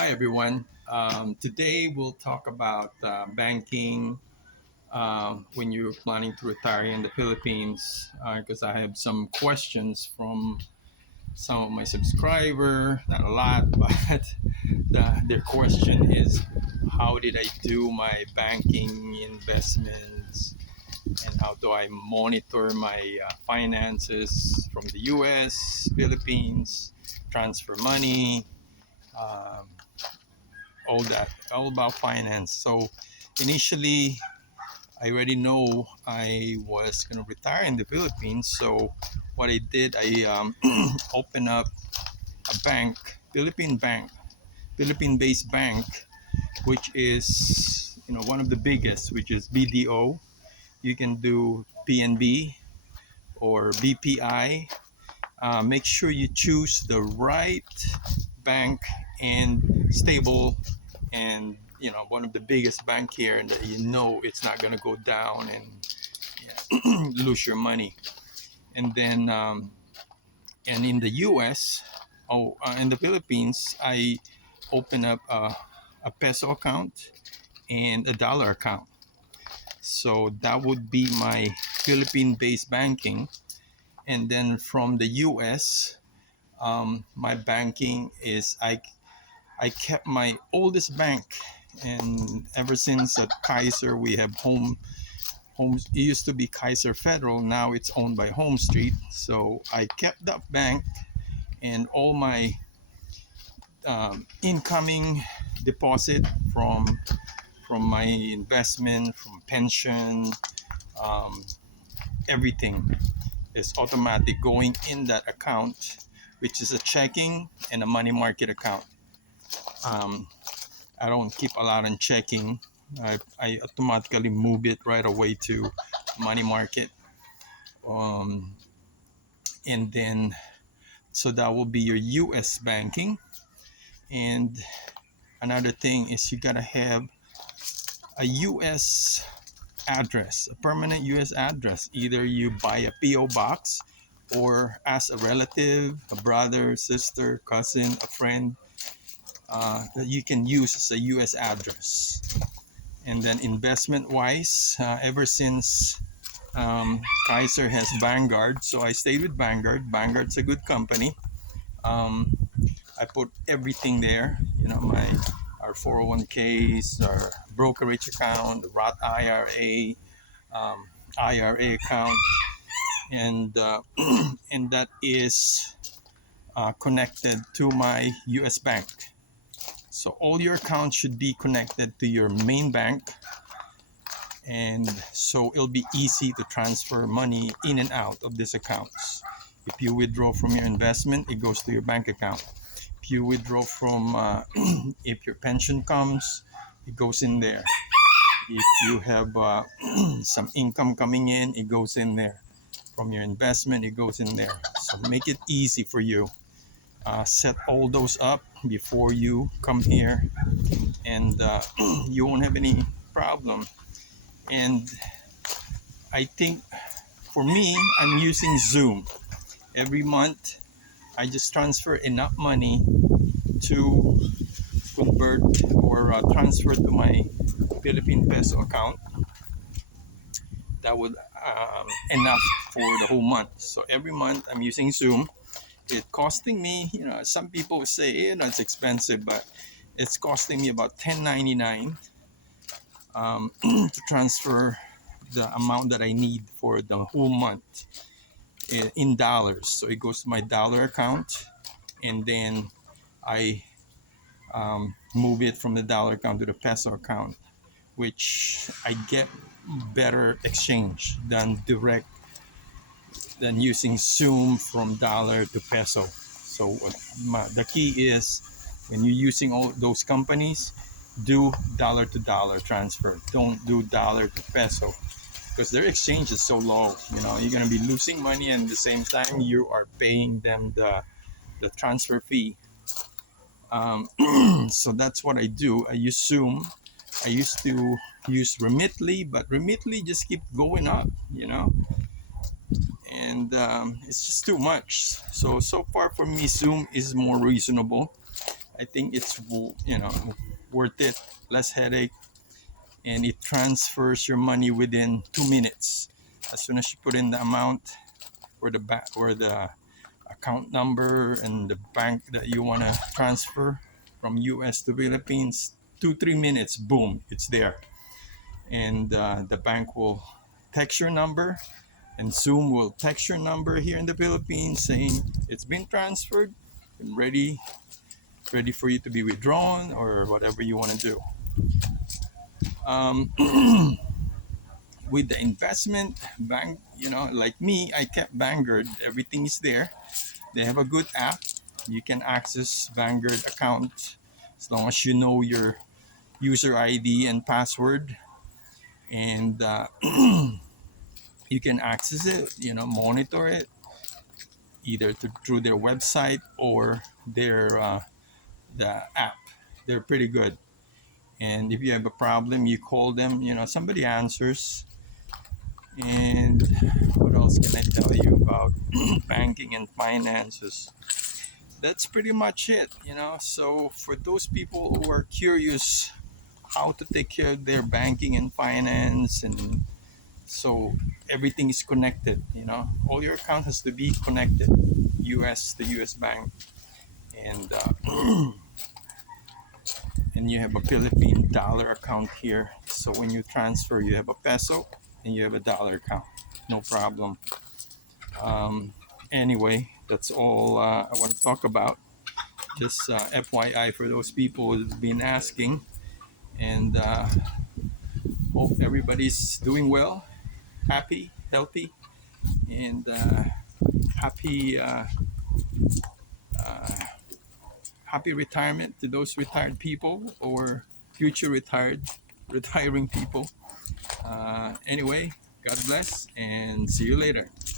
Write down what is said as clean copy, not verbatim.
Hi, everyone. Today we'll talk about banking when you're planning to retire in the Philippines, because I have some questions from some of my subscriber. Not a lot, but their question is, how did I do my banking investments, and how do I monitor my finances from the U.S., Philippines, transfer money. Um, all that, all about finance. So initially, I already know I was gonna retire in the Philippines. So what I did, I opened up a bank, Philippine-based bank, which is one of the biggest, which is BDO. You can do PNB or BPI. Make sure you choose the right bank and stable, and one of the biggest bank here, and that it's not going to go down and lose your money. And then and in the US, in the Philippines, I open up a peso account and a dollar account. So that would be my Philippine based banking. And then from the US, my banking is I kept my oldest bank, and ever since at Kaiser, we have homes. It used to be Kaiser Federal, now it's owned by Home Street. So I kept that bank, and all my incoming deposit from my investment, from pension, um, everything is automatic going in that account, which is a checking and a money market account. Um, I don't keep a lot on checking. I automatically move it right away to money market. Um, and then, so that will be your US banking. And another thing is you got to have a US address, a permanent US address. Either you buy a PO box or ask a relative, a brother, sister, cousin, a friend, that you can use as a US address. And then investment wise, ever since Kaiser has Vanguard, so I stayed with Vanguard. Vanguard's a good company. Um, I put everything there, my our 401ks, our brokerage account, the Roth IRA, IRA account, and and that is connected to my US bank. So all your accounts should be connected to your main bank, and so it'll be easy to transfer money in and out of these accounts. If you withdraw from your investment, it goes to your bank account. If you withdraw from if your pension comes, it goes in there. If you have some income coming in, it goes in there. From your investment, it goes in there. So make it easy for you. Set all those up before you come here, and you won't have any problem. And I think for me, I'm using Zoom. Every month, I just transfer enough money to convert or transfer to my Philippine peso account. That would enough for the whole month. So every month, I'm using Zoom. It costing me, some people say, it's expensive, but it's costing me about $10.99 to transfer the amount that I need for the whole month in dollars. So it goes to my dollar account, and then I move it from the dollar account to the peso account, which I get better exchange than using Zoom from dollar to peso. So the key is, when you're using all those companies, do dollar to dollar transfer. Don't do dollar to peso, because their exchange is so low. You're going to be losing money, and at the same time you are paying them the transfer fee. So that's what I do. I use Zoom. I used to use Remitly, but Remitly just keep going up, and it's just too much. So far for me, Zoom is more reasonable. I think it's worth it, less headache, and it transfers your money within 2 minutes. As soon as you put in the amount or the account number and the bank that you want to transfer from US to Philippines, 2 3 minutes, boom, it's there. And the bank will text your number, and Zoom will text your number here in the Philippines saying it's been transferred and ready for you to be withdrawn or whatever you want to do. Um, with the investment bank, like me, I kept Vanguard. Everything is there. They have a good app. You can access Vanguard account as long as you know your user ID and password, and you can access it. Monitor it either through their website or their the app. They're pretty good. And if you have a problem, you call them. Somebody answers. And what else can I tell you about banking and finances? That's pretty much it. So for those people who are curious how to take care of their banking and finance, and so everything is connected. All your account has to be connected. The US bank, and and you have a Philippine dollar account here. So when you transfer, you have a peso and you have a dollar account. No problem. Um, anyway, that's all I want to talk about. Just FYI for those people who've been asking, and hope everybody's doing well, happy, healthy, and happy uh, happy retirement to those retired people or future retiring people. Anyway, God bless and see you later.